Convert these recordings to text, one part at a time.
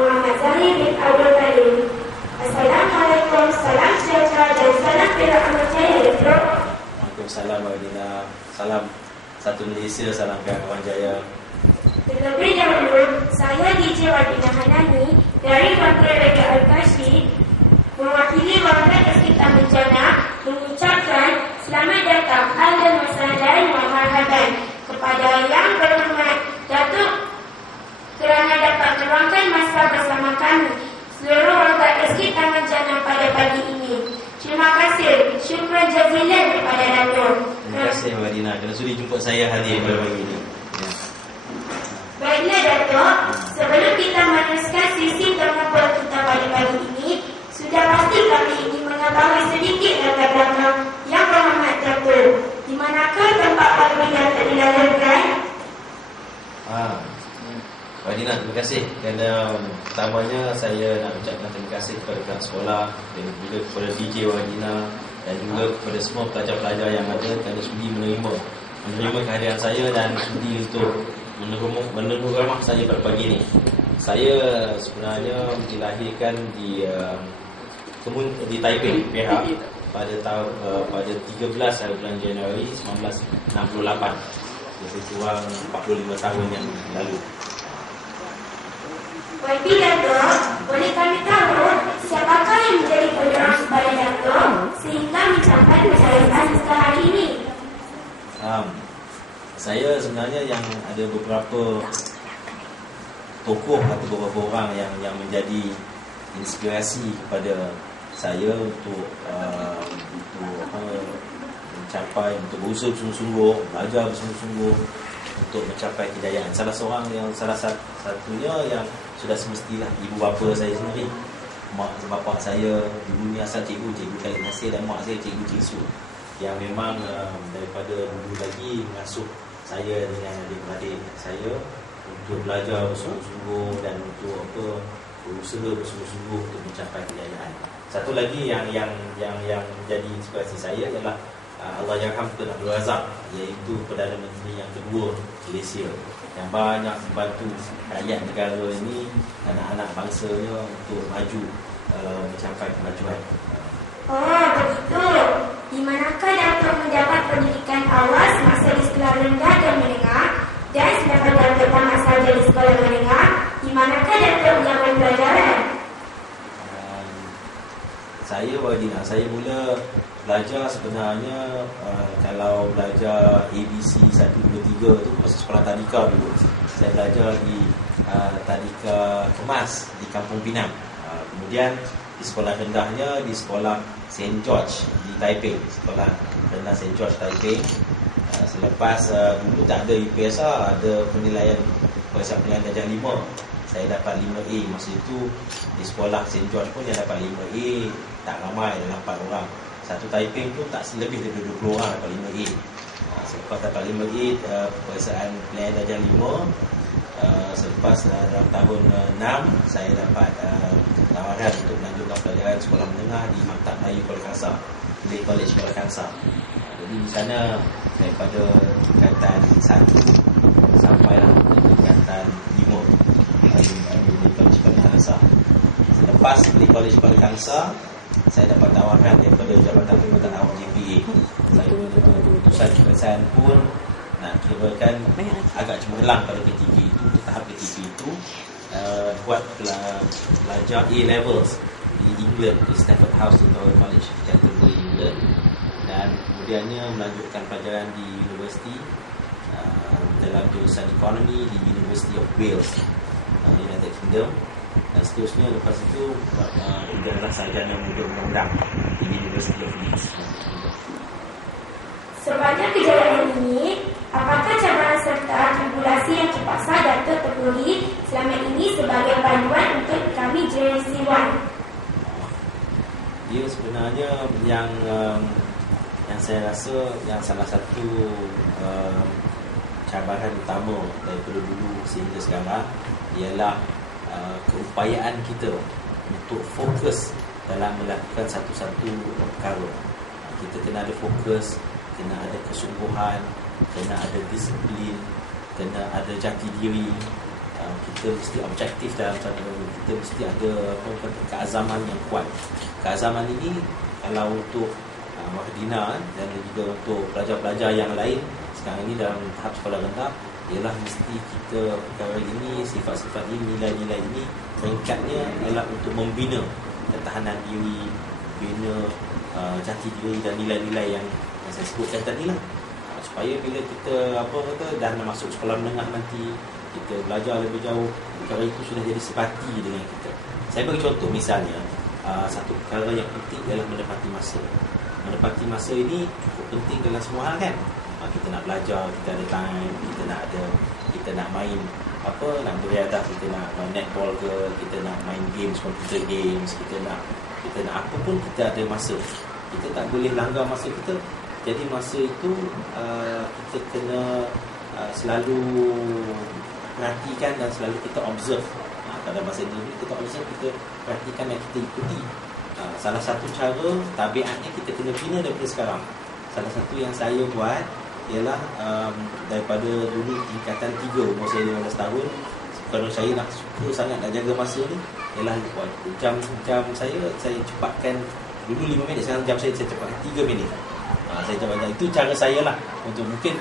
Muhammad Zahir bin Abdul Karim. Assalamualaikum, salam sejahtera dan salam rahmat saya Datuk. Waalaikumsalam Wadina. Salam satu Malaysia, salam kawan Jaya. Terlebih dahulu, saya DJ Wadina Hanani dari Fakulti Raja Al-Kashi mewakili Warga Sekitar Bencana mengucapkan selamat datang, ahlan wa sahlan wa marhaban kepada Yang Berhormat Datuk kerana dapat meluangkan masa bersama kami seluruh warga SK Taman Jannah pada pagi ini. Terima kasih. Syukran jazilan kepada Datuk. Terima kasih Wadina kerana sudi jumpa saya hadir pada pagi ini. Baiklah Datuk, sebelum kita meneruskan sesi terkumpul kita pada pagi ini, sudah pasti kami ingin mengetahui sedikit latar belakang Yang Berhormat Datuk. Di manakah tempat pagi yang terdilalarkan? Wadina, terima kasih kerana pertamanya saya nak ucapkan terima kasih kepada pihak sekolah dan juga kepada DJ Wadina dan juga kepada semua pelajar-pelajar yang ada kerana sudi menerima kehadiran saya dan sudi untuk menerima ramah saya pada pagi ini. Saya sebenarnya dilahirkan di Taipei, Perak pada 13 hari bulan Januari 1968. Lebih kurang 45 tahun yang lalu. Baiklah Datuk, boleh kami tahu siapakah yang menjadi pendorong kepada Datuk sehingga mencapai kejayaan sekarang ini? Saya sebenarnya yang ada beberapa tokoh atau beberapa orang yang menjadi inspirasi kepada saya untuk mencapai, untuk berusaha bersungguh-sungguh, belajar bersungguh-sungguh untuk mencapai kejayaan. Salah satunya yang sudah semestilah ibu bapa saya sendiri. Mak bapa saya dulunya asal cikgu Khalid Nasir dan mak saya cikgu Cik Su, yang memang daripada dulu lagi mengasuh saya dengan adik-adik saya untuk belajar bersungguh-sungguh dan untuk berusaha bersungguh-sungguh untuk mencapai kejayaan. Satu lagi yang menjadi inspirasi saya ialah Allahyarham Tun Abdul Razak, iaitu Perdana Menteri yang kedua Malaysia, yang banyak membantu rakyat negara ini, anak-anak bangsanya untuk maju mencapai kemajuan. Oh, begitu. Di manakah Datuk mendapat pendidikan awal semasa di sekolah rendah dan menengah, dan selepas Datuk tamat sarjana di sekolah menengah, di manakah Datuk mengambil pelajaran? Saya mula belajar sebenarnya kalau belajar ABC 1, 2, 3 tu masa sekolah tadika dulu. Saya belajar di tadika kemas di Kampung Pinang. Kemudian di sekolah rendahnya di sekolah St. George di Taipei, sekolah rendah St. George Taipei. Selepas dulu tak ada UPSR, ada penilaian darjah 5. Saya dapat 5A. Masa itu di sekolah St. George pun yang dapat 5A tak ramai, dalam 4 orang. Satu Taipei pun tak lebih daripada 20 orang dapat 5A. Selepas dapat 5A, peperiksaan penilaian darjah 5. Selepas dalam tahun 6 saya dapat tawaran untuk melanjutkan pelajaran sekolah menengah di Maktab Melayu Kuala Kangsar, Malay College Kuala Kangsar. Jadi di sana daripada tingkatan 1 sampailah ke tingkatan 5 Malay College Kuala Kangsar. Selepas Malay College Kuala Kangsar, saya dapat tawaran daripada Jabatan Perkhidmatan Awam JPA. Saya keputusan peperiksaan pun nak kirakan agak cemerlang pada ketiga itu. Untuk tahap ketiga itu buat belajar A-levels di England, di Stafford House Tutorial College di Canterbury, England, dan kemudiannya melanjutkan pelajaran di universiti dalam jurusan ekonomi di University of Wales, United Kingdom, dan seterusnya. Lepas itu adalah sarjana muda undang-undang di University of Leeds. Sepanjang kejayaan ini, apakah cabaran serta tribulasi yang terpaksa Datuk tempuhi selama ini sebagai panduan untuk kami generasi Y? Dia sebenarnya yang saya rasa yang salah satu cabaran utama daripada dulu sehingga sekarang ialah keupayaan kita untuk fokus dalam melakukan satu-satu perkara. Kita kena ada fokus, kena ada kesungguhan, kena ada disiplin, kena ada jati diri. kita mesti objektif dalam cara kita mesti ada keazaman yang kuat. Keazaman ini kalau untuk Wahdina dan juga untuk pelajar-pelajar yang lain sekarang ini dalam tahap sekolah rendah, ialah mesti kita perkara ini, sifat-sifat ini, nilai-nilai ini peringkatnya ialah untuk membina ketahanan diri, bina jati diri dan nilai-nilai yang saya sebutkan tadi lah, supaya bila kita dah masuk sekolah menengah nanti, kita belajar lebih jauh, perkara itu sudah jadi sebati dengan kita. Saya bagi contoh, misalnya satu perkara yang penting ialah menepati masa. Menepati masa ini cukup penting dalam semua hal kan. Kita nak belajar, kita ada time, kita nak main nak beriadah, kita nak main netball ke, kita nak main games, computer games, kita nak apa pun, kita ada masa. Kita tak boleh langgar masa kita. Jadi masa itu kita kena selalu perhatikan dan selalu kita observe. Pada masa ini kita observe, kita perhatikan dan kita ikuti. Salah satu cara tabiatnya kita kena bina daripada sekarang. Salah satu yang saya buat ialah daripada dulu tingkatan 3, umur saya 15 tahun, kalau saya nak suka sangat nak jaga masa ni, ialah jam saya cepatkan. Dulu 5 minit, sekarang jam saya cepatkan 3 minit. Saya coba, itu cara saya lah. Untuk mungkin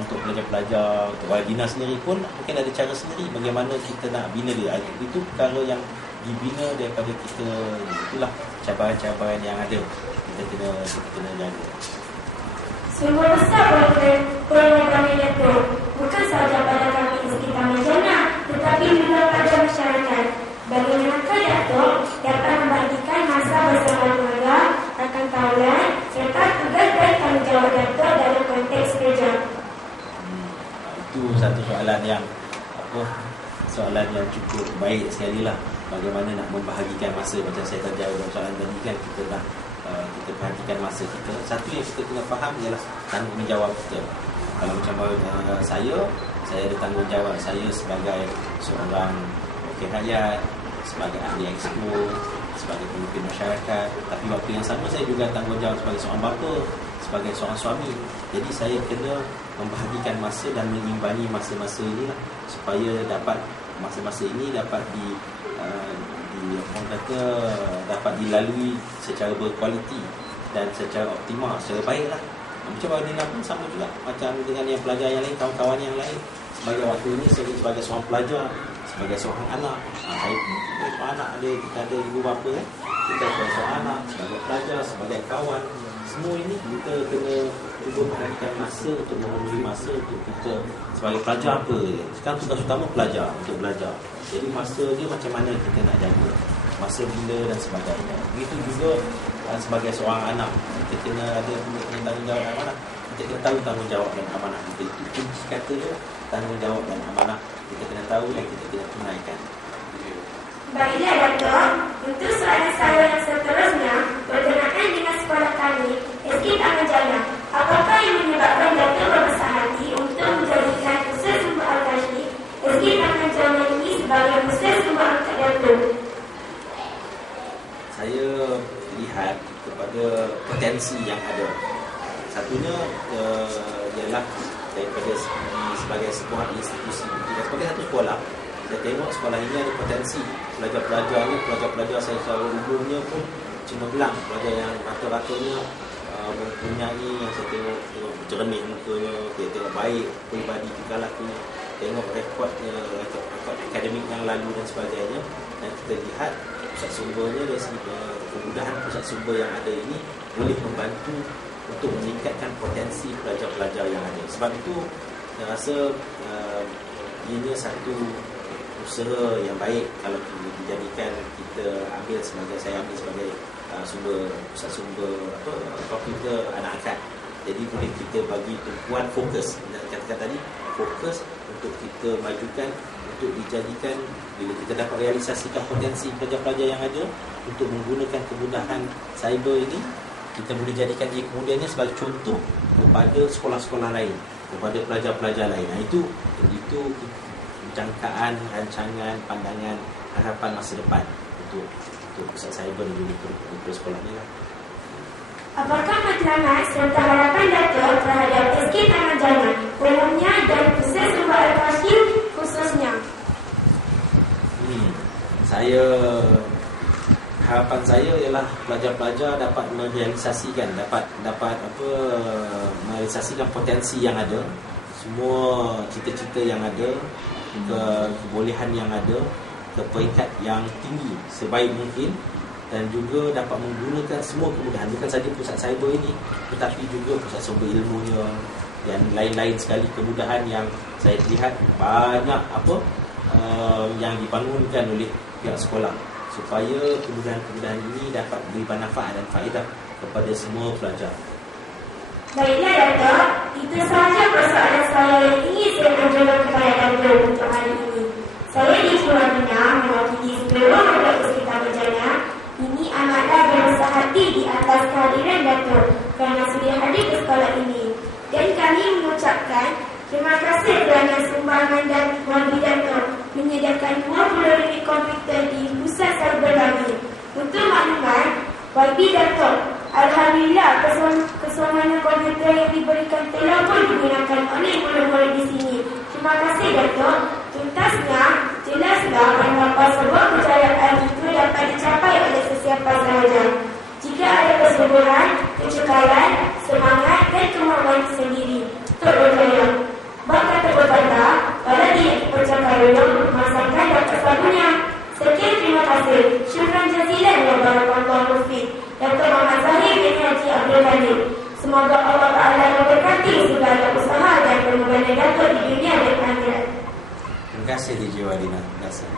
untuk pelajar-pelajar, untuk Wahdina sendiri pun mungkin ada cara sendiri bagaimana kita nak bina dia. Itu perkara yang dibina daripada kita. Itulah cabaran-cabaran yang ada, kita kena jaga. Sumber besar program kami itu bukan sahaja pada kami di sekitar Menjana, tetapi juga pada masyarakat. Bagaimanakah Datuk dapat membagikan masa bersama keluarga, rakan kawalan, serta tugas dan tanggungjawab Datuk dalam konteks kerja? Itu satu soalan yang cukup baik sekali lah. Bagaimana nak membahagikan masa, macam saya tadi dalam soalan tadi kan, kita perhatikan masa kita. Satu yang kita kena faham ialah tanggungjawab kita. Kalau macam saya ada tanggungjawab saya sebagai seorang wakil rakyat, sebagai ahli exco, sebagai pemimpin masyarakat. Tapi waktu yang sama saya juga tanggungjawab sebagai seorang bapa, sebagai seorang suami. Jadi saya kena membahagikan masa dan mengimbangi masa-masa inilah, supaya dapat masa-masa ini dapat dapat dilalui secara berkualiti dan secara optimal, secara baiklah. Macam Wahdina pun sama juga, macam dengan yang pelajar yang lain, kawan-kawan yang lain. Sebagai waktu ini sebagai seorang pelajar, sebagai seorang anak, saya sebagai seorang anak, kita ada ibu bapa kan, kita sebagai seorang anak, sebagai pelajar, sebagai kawan, semua ini kita kena cuba menggunakan masa untuk memenuhi masa untuk kita sebagai pelajar. Apa sekarang tugas utama pelajar untuk belajar. Jadi masa dia macam mana kita nak jaga, masa bila dan sebagainya. Begitu juga sebagai seorang anak, kita kena ada tanggungjawab dan amanah. Kita kena tahu tanggungjawab dan amanah kita itu. Kunci kata dia tanggungjawab dan amanah. Kita kena tahu dan kita kena tunaikan. Baiklah Datuk, untuk soalan saya yang seterusnya berkenaan dengan sekolah kami, SK Taman Jaya. Apakah yang menyebabkan Datuk berbesar hati untuk menjadikan pusat sumber Al-Kashfi SK Taman Jaya ini sebagai pusat sumber angkat Datuk? Saya lihat kepada potensi yang ada. Satunya ialah daripada sebagai sebuah institusi, sebagai satu sekolah. Saya tengok sekolah ini ada potensi. Pelajar-pelajar saya secara umumnya pun cemerlang. Pelajar yang rata-ratanya mempunyai, yang saya tengok jernih mukanya, dia tengok baik peribadi tingkah lakunya, tengok rekod akademik yang lalu dan sebagainya. Dan kita lihat pusat sumbernya dari segi kemudahan pusat sumber yang ada ini boleh membantu untuk meningkatkan potensi pelajar-pelajar yang ada. Sebab itu saya rasa ianya satu usaha yang baik kalau dijadikan saya ambil sebagai pusat sumber komputer anak angkat. Jadi boleh kita bagi tumpuan fokus, katakan tadi fokus untuk kita majukan, untuk dijadikan bila kita dapat realisasikan potensi pelajar-pelajar yang ada untuk menggunakan kemudahan cyber ini, kita boleh jadikan dia kemudiannya sebagai contoh kepada sekolah-sekolah lain, kepada pelajar-pelajar lain. Itu jangkaan, rancangan, pandangan, harapan masa depan untuk pusat cyber di sekolah ni lah. Apakah matlamat serta harapan Datuk terhadap SK Taman Jaya umumnya dan pusat sumber Al-Kashfi khususnya? Saya harapan saya ialah pelajar-pelajar dapat merealisasikan merealisasikan potensi yang ada, semua cita-cita yang ada, kebolehan yang ada ke peringkat yang tinggi sebaik mungkin, dan juga dapat menggunakan semua kemudahan, bukan saja pusat cyber ini tetapi juga pusat sumber ilmunya dan lain-lain sekali kemudahan yang saya lihat banyak yang dibangunkan oleh pihak sekolah, supaya kemudahan-kemudahan ini dapat beri manfaat dan faedah kepada semua pelajar. Baiklah Dato', itu sahaja persoalan saya yang ingin saya ajukan kepada Dato' untuk hari ini. Saya Dina mewakili seluruh rakyat sekitar Bejana. Ini amatlah berbesar hati di atas kehadiran Dato' kerana sudah hadir ke sekolah ini. Dan kami mengucapkan terima kasih kerana sumbangan dan wali Dato' menyediakan 20 komputer di pusat cyber kami. Untuk maklumat, YB Dato', alhamdulillah kesemuanya komputer yang diberikan telah pun digunakan oleh murid-murid di sini. Terima kasih Dato'. Tuntasnya, jelaslah bahawa sebuah kejayaan itu dapat dicapai oleh sesiapa sahaja jika ada kesuburan, kecekalan, semangat dan kemauan sendiri. Tok berjaya. Bak kata berkata, pada dia percakapan memasangkan Dato' Sabunya. Sekian, terima kasih. Syukran jazilan ya barakallahu fiik. Dato' Muhammad Zahir bin Haji Abdul Halim. Semoga Allah Ta'ala memberkati segala usaha dan permohonan Dato' di dunia dan akhirat. Terima kasih DJ Wadina. Terima kasih.